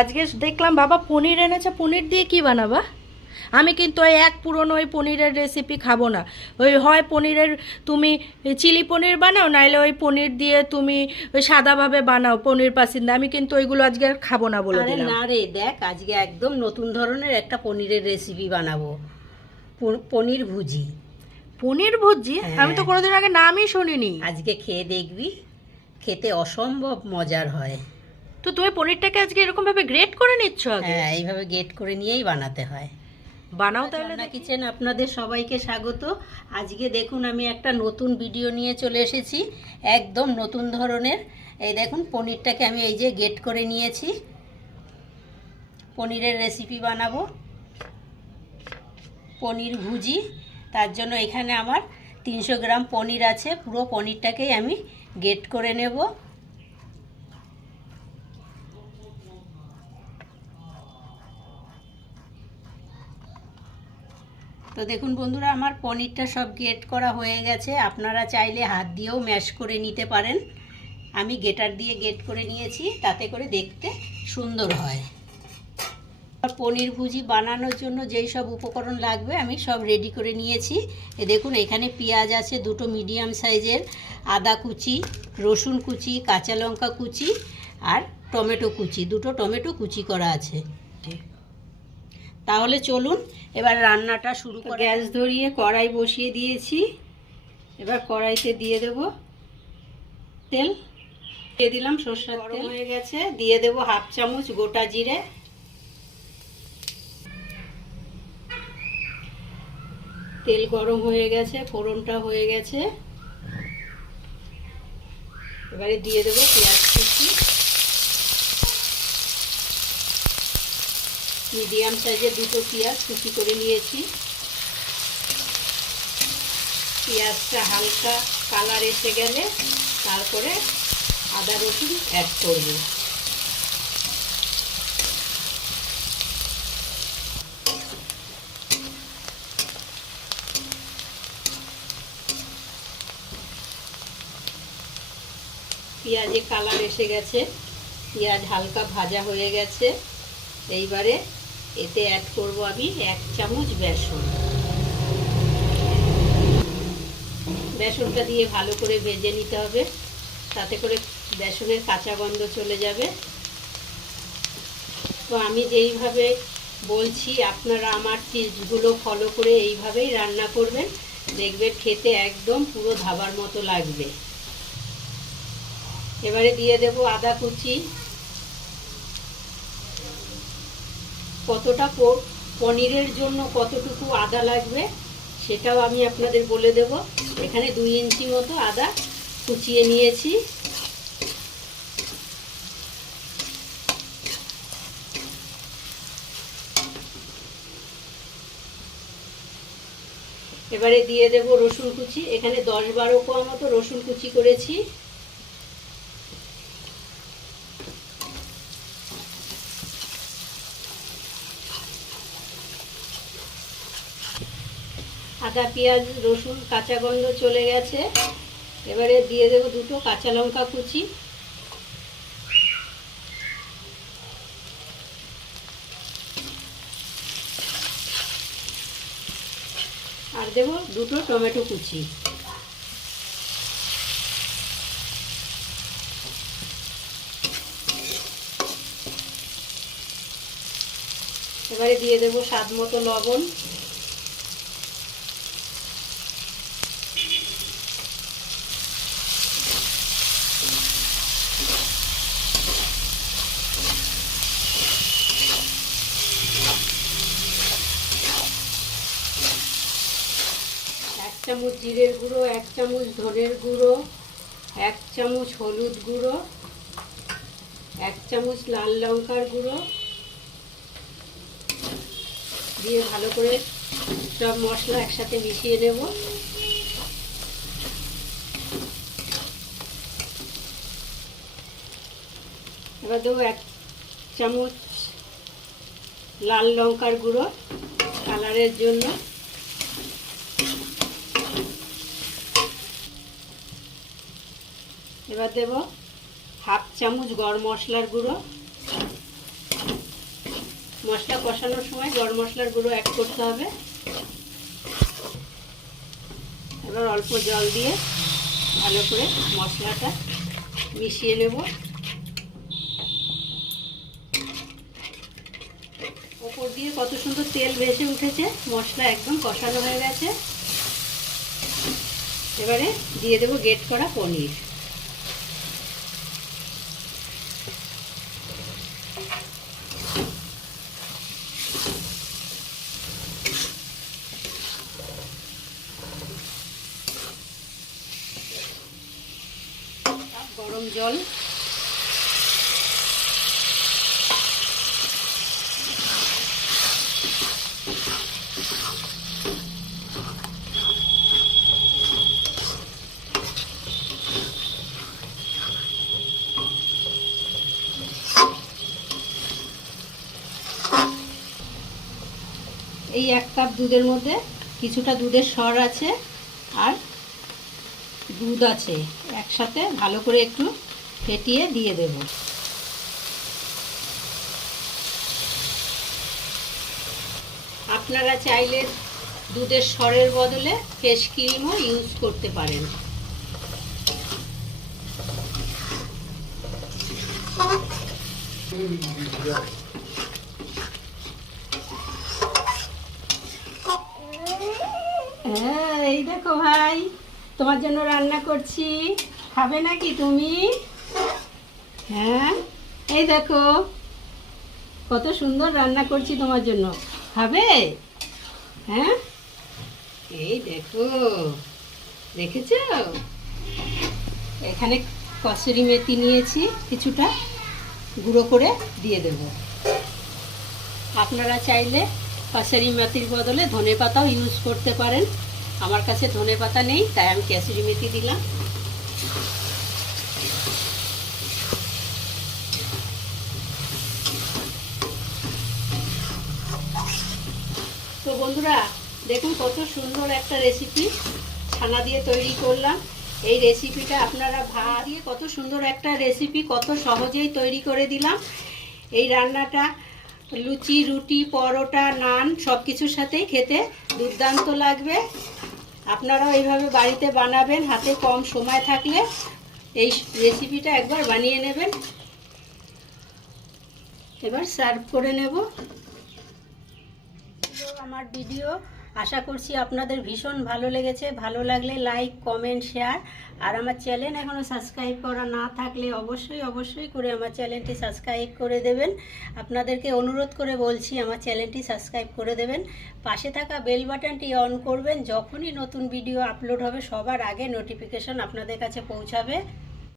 আজকে দেখলাম বাবা পনির এনেছে, পনির দিয়ে কি বানাবা? আমি কিন্তু ওই এক পুরনো ওই পনিরের রেসিপি খাবো না। ওই হয় পনিরের তুমি চিলি পনির বানাও, নাইলে ওই পনির দিয়ে তুমি ওই সাদাভাবে বানাও পনির পাসিন্দা। আমি কিন্তু ওইগুলো আজকে আর খাবো না বলে আরে দিলাম। না রে, দেখ আজকে একদম নতুন ধরনের একটা পনিরের রেসিপি বানাবো। পনির ভুজি। পনির ভুজি? আমি তো হ্যাঁ, কোনোদিন আগে নামই শুনিনি। আজকে খেয়ে দেখবি, খেতে অসম্ভব মজার হয়। তো তুমি পনিরটাকে আজকে এরকম ভাবে গ্রেট করে নিচ্ছ আগে? হ্যাঁ, এইভাবে গেট করে নিয়েই বানাতে হয়। বানাও তাহলে রান্না দেখি। কিচেন আপনাদের সবাইকে স্বাগত। আজকে দেখুন আমি একটা নতুন ভিডিও নিয়ে চলে এসেছি, একদম নতুন ধরনের। এই দেখুন পনিরটাকে আমি এই যে গেট করে নিয়েছি, পনিরের রেসিপি বানাবো, পনির ভুজি। তার জন্য এখানে আমার 300 গ্রাম পনির আছে। পুরো পনিরটাকেই আমি গেট করে নেব। তো দেখুন বন্ধুরা, আমার পনিরটা সব গ্রেট করা হয়ে গেছে। আপনারা চাইলে হাত দিয়েও ম্যাশ করে নিতে পারেন। আমি গ্রেটার দিয়ে গ্রেট করে নিয়েছি, তাতে করে দেখতে সুন্দর হয়। পনির ভুজি বানানোর জন্য যেই সব উপকরণ লাগবে আমি সব রেডি করে নিয়েছি। দেখুন এখানে পেঁয়াজ আছে দুটো মিডিয়াম সাইজের, আদা কুচি, রসুন কুচি, কাঁচা লঙ্কা কুচি আর টমেটো কুচি, দুটো টমেটো কুচি করা আছে। তাহলে চলুন এবার রান্নাটা শুরু করে। গ্যাস ধরিয়ে কড়াই বসিয়ে দিয়েছি। এবার কড়াইতে দিয়ে দেব তেল, দিয়ে দিলাম সরষের তেল। হয়ে গেছে, দিয়ে দেব হাফ চামচ গোটা জিরে। তেল গরম হয়ে গেছে, ফোড়নটা হয়ে গেছে। এবারে দিয়ে দেব পেঁয়াজ কুচি, মিডিয়াম সাইজের দুটো পেঁয়াজ কুচি করে নিয়েছি। পেঁয়াজটা হালকা কালার এসে গেলে তারপরে আদা রসুন অ্যাড করব। পেঁয়াজে কালার এসে গেছে, পেঁয়াজ হালকা ভাজা হয়ে গেছে। এইবারে এতে অ্যাড করব আমি 1 চামচ বেসন। বেসনটা দিয়ে ভালো করে ভেজে নিতে হবে, তাতে করে বেসনের কাঁচা গন্ধ চলে যাবে। তো আমি যেইভাবে বলছি আপনারা আমার টিপসগুলো ফলো করে এইভাবেই রান্না করবেন, দেখবেন খেতে একদম পুরো ধাবার মতো লাগবে। এবারে দিয়ে দেব আদা কুচি। কতটা পনিরের জন্য কতটুকু আদা লাগবে সেটাও আমি আপনাদের বলে দেব। এখানে 2 ইঞ্চি মতো আদা কুচিয়ে নিয়েছি। এবারে দিয়ে দেব রসুন কুচি। এখানে 10-12 কোয়া মতো রসুন কুচি করেছি। আদা পেঁয়াজ রসুন কাঁচা গন্ধ চলে গেছে। এবারে দিয়ে দেব দুটো কাঁচা লঙ্কা কুচি, আর দেব দুটো টমেটো কুচি। এবারে দিয়ে দেব স্বাদ মতো লবণ। এক চামচ জিরের গুঁড়ো, 1 চামচ ধনের গুঁড়ো, 1 চামচ হলুদ গুঁড়ো, 1 চামচ লাল লঙ্কার গুঁড়ো দিয়ে ভালো করে সব মশলা একসাথে মিশিয়ে নেব। এবার দেবো 1 চামচ লাল লঙ্কার গুঁড়ো কালারের জন্য। এবার দেব হাফ চামচ গরম মশলার গুঁড়ো, মশলা কষানোর সময় গরম মশলার গুঁড়ো অ্যাড করতে হবে। এবার অল্প জল দিয়ে ভালো করে মশলাটা মিশিয়ে নেব। ওপর দিয়ে কত সুন্দর তেল ভেসে উঠেছে, মশলা একদম কষানো হয়ে গেছে। এবারে দিয়ে দেবো গ্রেট করা পনির। গরম জল, এই 1 কাপ দুধের মধ্যে কিছুটা দুধের সর আছে আর দুধ আছে, একসাথে ভালো করে একটু ফেটিয়ে দিয়ে দেব। আপনারা চাইলে দুধের সরের বদলে ফ্রেশ ক্রিমও ইউজ করতে পারেন। এই দেখো ভাই, তোমার জন্য রান্না করছি, খাবে নাকি তুমি? হ্যাঁ, এই দেখো কত সুন্দর রান্না করছি তোমার জন্য, খাবে? হ্যাঁ, এই দেখো, দেখেছো? এখানে কসুরি মেথি নিয়েছি, কিছুটা গুঁড়ো করে দিয়ে দেব। আপনারা চাইলে কসুরি মেথির বদলে ধনেপাতাও ইউজ করতে পারেন। আমার কাছে ধনেপাতা নেই, তাই আমি কসুরি মেথি দিলাম। তো বন্ধুরা দেখুন কত সুন্দর একটা রেসিপি ছানা দিয়ে তৈরি করলাম। এই রেসিপিটা আপনারা ভাত দিয়ে কত সুন্দর একটা রেসিপি কত সহজেই তৈরি করে দিলাম। এই রান্নাটা লুচি, রুটি, পরোটা, নান সব কিছুর সাথেই খেতে দুর্দান্ত লাগবে। আপনারাও এইভাবে বাড়িতে বানাবেন, হাতে কম সময় থাকলে এই রেসিপিটা একবার বানিয়ে নেবেন। এবার সার্ভ করে নেব। আমার ভিডিও আশা করছি আপনাদের ভীষণ ভালো লেগেছে। ভালো লাগলে লাইক, কমেন্ট, শেয়ার, আর আমার চ্যানেল এখনও সাবস্ক্রাইব করা না থাকলে অবশ্যই করে আমার চ্যানেলটি সাবস্ক্রাইব করে দেবেন। আপনাদেরকে অনুরোধ করে বলছি আমার চ্যানেলটি সাবস্ক্রাইব করে দেবেন। পাশে থাকা বেল বাটনটি অন করবেন, যখনই নতুন ভিডিও আপলোড হবে সবার আগে নোটিফিকেশন আপনাদের কাছে পৌঁছাবে।